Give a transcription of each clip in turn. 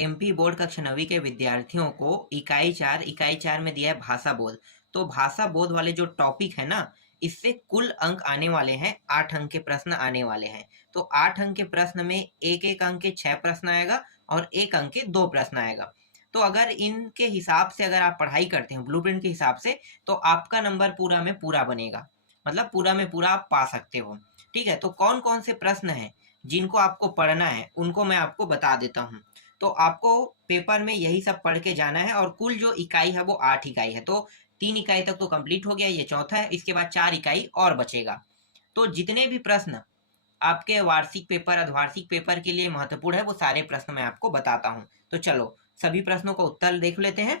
MP board कक्षा 9वीं के विद्यार्थियों को इकाई 4 में दिया है भाषा बोध। तो भाषा बोध वाले जो टॉपिक है ना, इससे कुल अंक आने वाले हैं, 8 अंक के प्रश्न आने वाले हैं। तो 8 अंक के प्रश्न में एक एक अंक के 6 प्रश्न आएगा और 1 अंक के 2 प्रश्न आएगा। तो अगर इनके हिसाब से अगर आप पढ़ाई करते हैं ब्लूप्रिंट के हिसाब से, तो आपका नंबर पूरा में पूरा बनेगा, मतलब पूरा में पूरा आप पा सकते हो। ठीक है, तो कौन कौन से प्रश्न हैं जिनको आपको पढ़ना है उनको मैं आपको बता देता हूँ। तो आपको पेपर में यही सब पढ़ के जाना है, और कुल जो इकाई है वो 8 इकाई है। तो 3 इकाई तक तो कंप्लीट हो गया, ये चौथा है, इसके बाद 4 इकाई और बचेगा। तो जितने भी प्रश्न आपके वार्षिक पेपर अर्धवार्षिक पेपर के लिए महत्वपूर्ण है वो सारे प्रश्न मैं आपको बताता हूँ। तो चलो सभी प्रश्नों का उत्तर देख लेते हैं,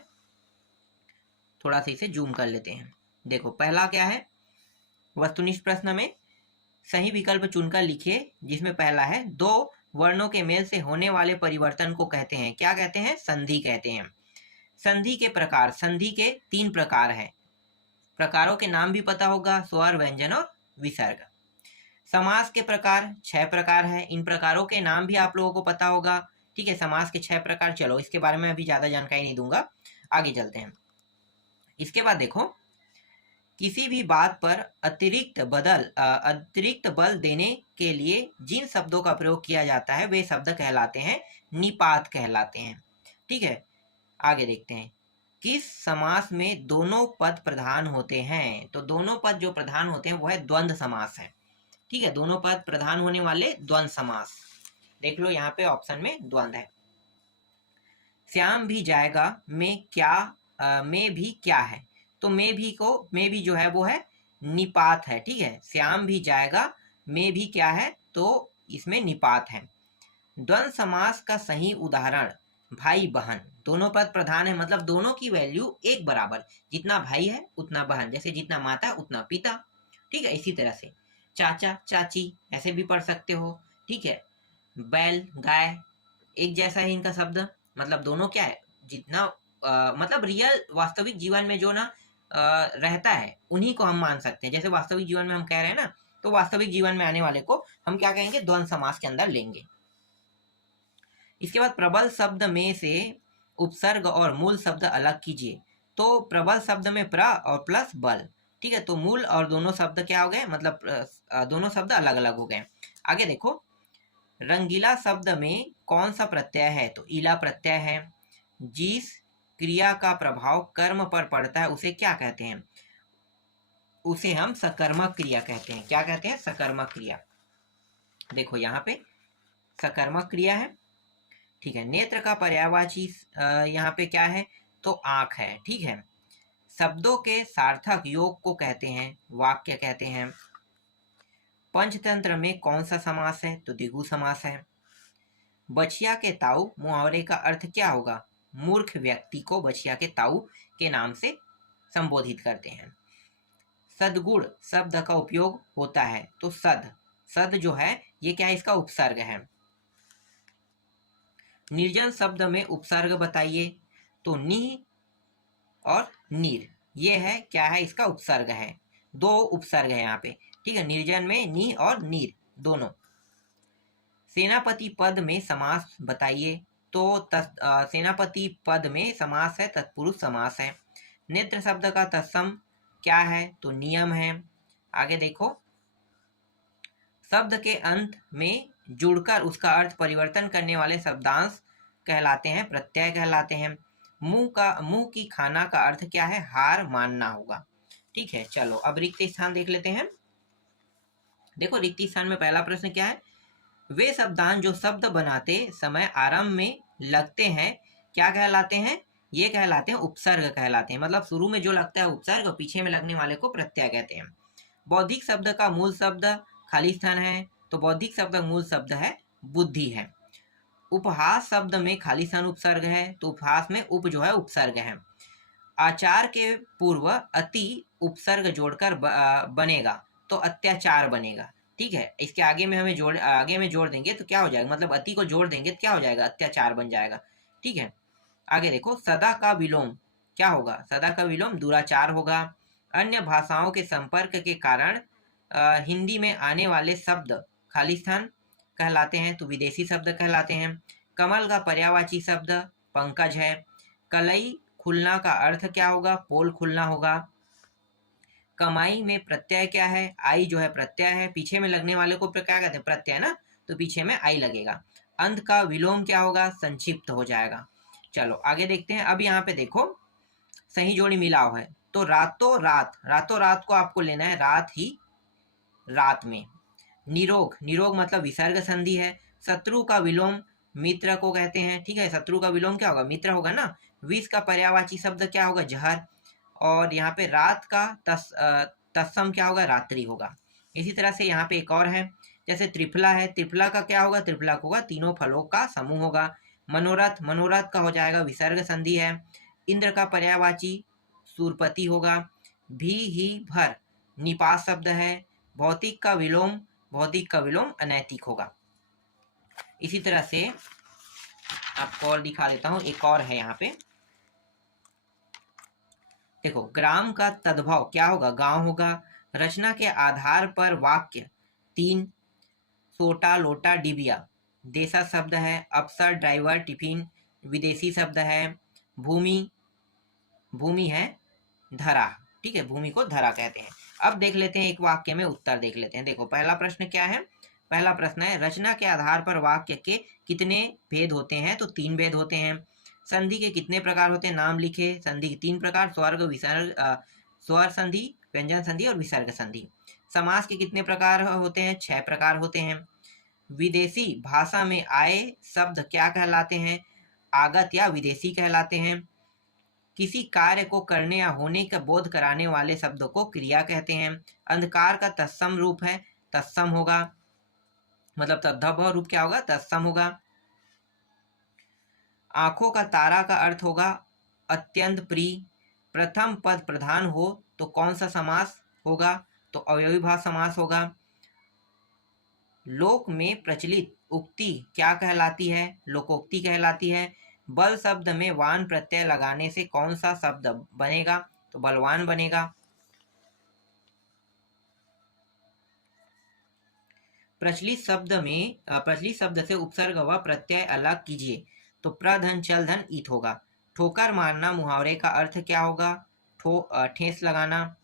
थोड़ा सा इसे जूम कर लेते हैं। देखो पहला क्या है, वस्तुनिष्ठ प्रश्न में सही विकल्प चुनकर लिखिए, जिसमें पहला है दो वर्णों के मेल से होने वाले परिवर्तन को कहते हैं, क्या कहते हैं, संधि कहते हैं। संधि के प्रकार, संधि के 3 प्रकार हैं, प्रकारों के नाम भी पता होगा, स्वर, व्यंजन और विसर्ग। समास के प्रकार 6 प्रकार है, इन प्रकारों के नाम भी आप लोगों को पता होगा। ठीक है, समास के 6 प्रकार, चलो इसके बारे में अभी ज्यादा जानकारी नहीं दूंगा, आगे चलते हैं। इसके बाद देखो, किसी भी बात पर अतिरिक्त बल देने के लिए जिन शब्दों का प्रयोग किया जाता है वे शब्द कहलाते हैं निपात कहलाते हैं। ठीक है, आगे देखते हैं, किस समास में दोनों पद प्रधान होते हैं। तो दोनों पद जो प्रधान होते हैं वो है द्वंद्व समास है। ठीक है, दोनों पद प्रधान होने वाले द्वंद्व समास, देख लो यहाँ पे ऑप्शन में द्वंद्व है। श्याम भी जाएगा में क्या, में भी क्या है, तो में भी जो है वो है निपात है। ठीक है, श्याम भी जाएगा में भी क्या है, तो इसमें निपात है। द्वंद्व समास का सही उदाहरण भाई बहन, दोनों पद प्रधान है, मतलब दोनों की वैल्यू एक बराबर, जितना भाई है उतना बहन, जैसे जितना माता उतना पिता। ठीक है, इसी तरह से चाचा चाची ऐसे भी पढ़ सकते हो। ठीक है, बैल गाय एक जैसा है इनका शब्द, मतलब दोनों क्या है, जितना मतलब रियल वास्तविक जीवन में जो ना रहता है उन्हीं को हम मान सकते हैं। जैसे वास्तविक जीवन में हम कह रहे हैं ना, तो वास्तविक जीवन में आने वाले को हम क्या कहेंगे, द्वंद्व समास के अंदर लेंगे। इसके बाद प्रबल शब्द में से उपसर्ग और मूल शब्द अलग कीजिए। तो प्रबल शब्द में प्र और प्लस बल। ठीक है, तो मूल और दोनों शब्द क्या हो गए, मतलब दोनों शब्द अलग अलग हो गए। आगे देखो, रंगीला शब्द में कौन सा प्रत्यय है, तो ईला प्रत्यय है। जिस क्रिया का प्रभाव कर्म पर पड़ता है उसे क्या कहते हैं, उसे हम सकर्मक क्रिया कहते हैं। क्या कहते हैं, सकर्मक क्रिया। देखो यहाँ पे सकर्मक क्रिया है। ठीक है, नेत्र का पर्यायवाची यहाँ पे क्या है, तो आंख है। ठीक है, शब्दों के सार्थक योग को कहते हैं वाक्य कहते हैं। पंचतंत्र में कौन सा समास है, तो द्विगु समास है। बछिया के ताऊ मुहावरे का अर्थ क्या होगा, मूर्ख व्यक्ति को बछिया के ताऊ के नाम से संबोधित करते हैं। सदगुण शब्द का उपयोग होता है, तो सद जो है ये क्या है, इसका उपसर्ग है। निर्जन शब्द में उपसर्ग बताइए, तो नि और नीर, ये है क्या है, इसका उपसर्ग है। 2 उपसर्ग है यहाँ पे। ठीक है, निर्जन में नि और नीर दोनों। सेनापति पद में समास बताइए, तो सेनापति पद में समास है, तत्पुरुष समास है। नेत्र शब्द का तत्सम क्या है, तो नियम है। आगे देखो, शब्द के अंत में जुड़कर उसका अर्थ परिवर्तन करने वाले शब्दांश कहलाते हैं प्रत्यय कहलाते हैं। मुंह की खाना का अर्थ क्या है, हार मानना होगा। ठीक है, चलो अब रिक्त स्थान देख लेते हैं। देखो रिक्त स्थान में पहला प्रश्न क्या है, वे शब्दांश जो शब्द बनाते समय आरंभ में लगते हैं क्या कहलाते हैं, ये कहलाते हैं उपसर्ग कहलाते हैं। मतलब शुरू में जो लगता है उपसर्ग और पीछे में लगने वाले को प्रत्यय कहते हैं। बौद्धिक शब्द का मूल शब्द खाली स्थान है, तो बौद्धिक शब्द का मूल शब्द है बुद्धि है। उपहास शब्द में खाली स्थान उपसर्ग है, तो उपहास में उप जो है उपसर्ग है। आचार के पूर्व अति उपसर्ग जोड़कर बनेगा, तो अत्याचार बनेगा। ठीक है, इसके आगे में हमें आगे में जोड़ देंगे तो क्या हो जाएगा, मतलब अति को जोड़ देंगे तो क्या हो जाएगा, अत्याचार बन जाएगा। ठीक है, आगे देखो, सदा का विलोम क्या होगा, सदा का विलोम दुराचार होगा। अन्य भाषाओं के संपर्क के कारण हिंदी में आने वाले शब्द खाली स्थान कहलाते हैं, तो विदेशी शब्द कहलाते हैं। कमल का पर्यायवाची शब्द पंकज है। कलई खुलना का अर्थ क्या होगा? पोल खुलना होगा। कमाई में प्रत्यय क्या है? आई जो है प्रत्यय है, पीछे में लगने वाले को क्या कहते हैं? प्रत्यय ना, तो पीछे में आई लगेगा। अंत का विलोम क्या होगा? संक्षिप्त हो जाएगा। चलो आगे देखते हैं। अब यहाँ पे देखो सही जोड़ी मिलाव है, तो रातों रात को आपको लेना है रात ही रात में। निरोग, निरोग मतलब विसर्ग संधि है। शत्रु का विलोम मित्र को कहते हैं, ठीक है। शत्रु का विलोम क्या होगा? मित्र होगा ना। विष का पर्यायवाची शब्द क्या होगा? जहर। और यहाँ पे रात का तत्सम क्या होगा? रात्रि होगा। इसी तरह से यहाँ पे एक और है, जैसे त्रिफला है, त्रिफला का क्या होगा? त्रिफला का होगा तीनों फलों का समूह होगा। मनोरथ, मनोरथ का हो जाएगा विसर्ग संधि है। इंद्र का पर्यायवाची सूरपति होगा। भी ही भर निपात शब्द है। भौतिक का विलोम अनैतिक होगा। इसी तरह से आपको और दिखा देता हूं, एक और है यहाँ पे देखो, ग्राम का तद्भव क्या होगा? गांव होगा। रचना के आधार पर वाक्य 3, सोटा लोटा डिबिया देसा शब्द है। अफसर ड्राइवर टिफिन विदेशी शब्द है। भूमि है धरा, ठीक है, भूमि को धरा कहते हैं। अब देख लेते हैं एक वाक्य में उत्तर देख लेते हैं। देखो पहला प्रश्न क्या है? पहला प्रश्न है रचना के आधार पर वाक्य के कितने भेद होते हैं? तो 3 भेद होते हैं। संधि के कितने प्रकार होते हैं? नाम लिखे। संधि के 3 प्रकार, स्वर्ग विसर्ग, स्वर संधि, व्यंजन संधि और विसर्ग संधि। समास के कितने प्रकार होते हैं? 6 प्रकार होते हैं। विदेशी भाषा में आए शब्द क्या कहलाते हैं? आगत या विदेशी कहलाते हैं। किसी कार्य को करने या होने का बोध कराने वाले शब्द को क्रिया कहते हैं। अंधकार का तत्सम रूप है, तत्सम होगा, मतलब तद्भव रूप क्या होगा? तत्सम होगा। आंखों का तारा का अर्थ होगा अत्यंत प्रिय। प्रथम पद प्रधान हो तो कौन सा समास होगा? तो अव्ययीभाव समास होगा। लोक में प्रचलित उक्ति क्या कहलाती है? लोकोक्ति कहलाती है। बल शब्द में वान प्रत्यय लगाने से कौन सा शब्द बनेगा? तो बलवान बनेगा। प्रचलित शब्द से उपसर्ग व प्रत्यय अलग कीजिए, तो प्रधन चल धन ईत होगा। ठोकर मारना मुहावरे का अर्थ क्या होगा? ठेस लगाना।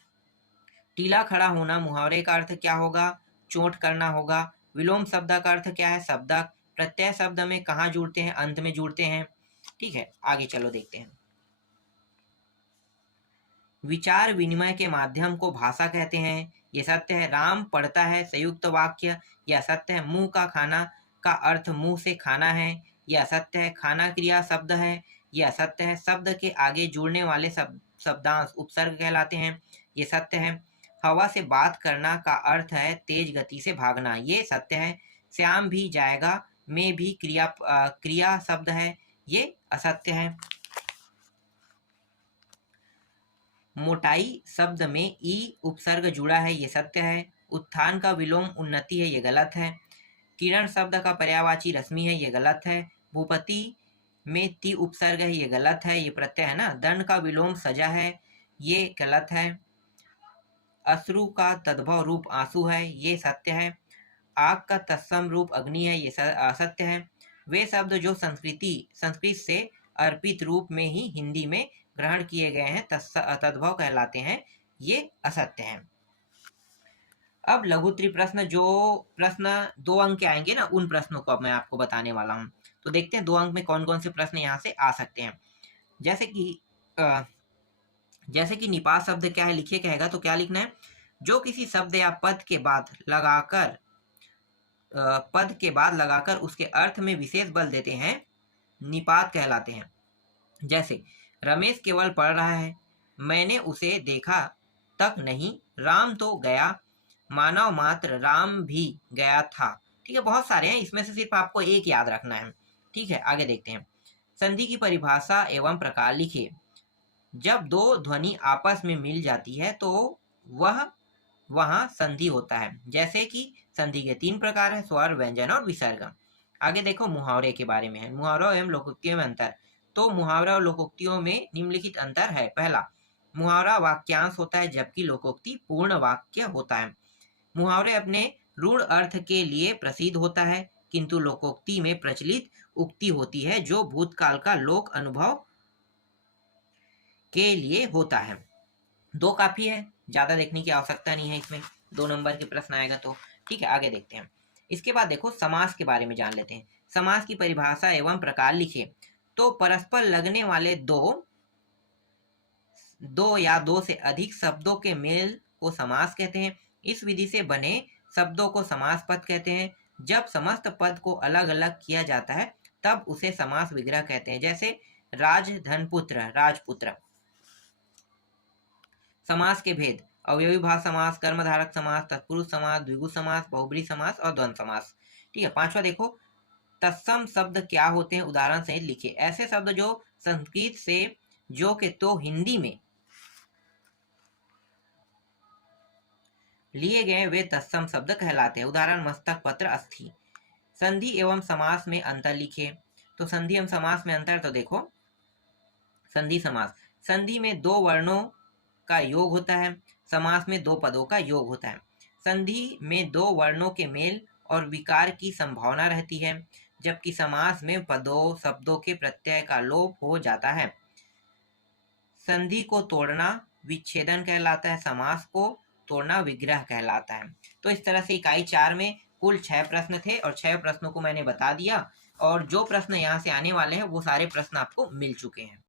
टीला खड़ा होना मुहावरे का अर्थ क्या होगा? चोट करना होगा। विलोम शब्द का अर्थ क्या है? शब्दक। प्रत्यय शब्द में कहाँ जुड़ते हैं? अंत में जुड़ते हैं, ठीक है। आगे चलो देखते हैं। विचार विनिमय के माध्यम को भाषा कहते हैं, ये सत्य है। राम पढ़ता है संयुक्त वाक्य, यह सत्य है। मुंह का खाना का अर्थ मुंह से खाना है, यह असत्य है। खाना क्रिया शब्द है, यह असत्य है। शब्द के आगे जुड़ने वाले शब्दांश उपसर्ग कहलाते हैं, ये सत्य है। हवा से बात करना का अर्थ है तेज गति से भागना, ये सत्य है। श्याम भी जाएगा में भी क्रिया शब्द है, ये असत्य है। मोटाई शब्द में ई उपसर्ग जुड़ा है, ये सत्य है। उत्थान का विलोम उन्नति है, ये गलत है। किरण शब्द का पर्यायवाची रश्मि है, ये गलत है। भूपति में ती उपसर्ग है, ये गलत है, ये प्रत्यय है ना। दंड का विलोम सजा है, ये गलत है। अश्रु का तद्भव रूप आंसू है, ये सत्य है। आग का तत्सम रूप अग्नि है, ये असत्य है। वे शब्द जो संस्कृत से अर्पित रूप में ही हिंदी में ग्रहण किए गए हैं तद्भव कहलाते हैं, ये असत्य हैं। अब लघु त्रिप्रश्न, जो प्रश्न 2 अंक के आएंगे ना, उन प्रश्नों को अब मैं आपको बताने वाला हूं। तो देखते हैं 2 अंक में कौन कौन से प्रश्न यहाँ से आ सकते हैं। जैसे कि निपात शब्द क्या है, लिखिए कहेगा तो क्या लिखना है? जो किसी शब्द या पद के बाद लगाकर उसके अर्थ में विशेष बल देते हैं, निपात कहलाते हैं। जैसे रमेश केवल पढ़ रहा है, मैंने उसे देखा तक नहीं, राम तो गया, मानव मात्र राम भी गया था, ठीक है। बहुत सारे हैं, इसमें से सिर्फ आपको एक याद रखना है, ठीक है। आगे देखते हैं। संधि की परिभाषा एवं प्रकार लिखिए। जब 2 ध्वनि आपस में मिल जाती है तो वहां संधि होता है। जैसे कि संधि के 3 प्रकार है, स्वर, व्यंजन और विसर्ग। आगे देखो मुहावरे के बारे में है, मुहावरों एवं लोकोक्तियों में अंतर। तो मुहावरा और लोकोक्तियों में निम्नलिखित अंतर है। पहला, मुहावरा वाक्यांश होता है जबकि लोकोक्ति पूर्ण वाक्य होता है। मुहावरे अपने रूढ़ अर्थ के लिए प्रसिद्ध होता है, किंतु लोकोक्ति में प्रचलित उक्ति होती है जो भूतकाल का लोक अनुभव के लिए होता है। 2 काफी है, ज्यादा देखने की आवश्यकता नहीं है इसमें, 2 नंबर के प्रश्न आएगा तो। ठीक है, आगे देखते हैं। इसके बाद देखो समास के बारे में जान लेते हैं। समास की परिभाषा एवं प्रकार लिखिए। तो परस्पर लगने वाले दो या दो से अधिक शब्दों के मेल को समास कहते हैं। इस विधि से बने शब्दों को समास पद कहते हैं। जब समस्त पद को अलग अलग किया जाता है तब उसे समास विग्रह कहते हैं। जैसे राजधनपुत्र, राजपुत्र। समास के भेद: अवयवी भाव समास, कर्मधारक समास, तत्पुरुष समास, द्विगु समास, बहुब्रीहि समास और द्वंद्व समास। ठीक है, 5वां देखो, तत्सम शब्द क्या होते हैं, उदाहरण सहित लिखिए। ऐसे शब्द जो संस्कृत से जो के तो हिंदी में लिए गए वे तत्सम शब्द कहलाते हैं। उदाहरण मस्तक, पत्र, अस्थि। संधि एवं समास में अंतर लिखिए। तो संधि एवं समास में अंतर तो देखो, संधि समास, संधि में 2 वर्णों का योग होता है, समास में 2 पदों का योग होता है। संधि में 2 वर्णों के मेल और विकार की संभावना रहती है, जबकि समास में पदों शब्दों के प्रत्यय का लोप हो जाता है। संधि को तोड़ना विच्छेदन कहलाता है, समास को तोड़ना विग्रह कहलाता है। तो इस तरह से इकाई 4 में कुल 6 प्रश्न थे और 6 प्रश्नों को मैंने बता दिया, और जो प्रश्न यहाँ से आने वाले हैं वो सारे प्रश्न आपको मिल चुके हैं।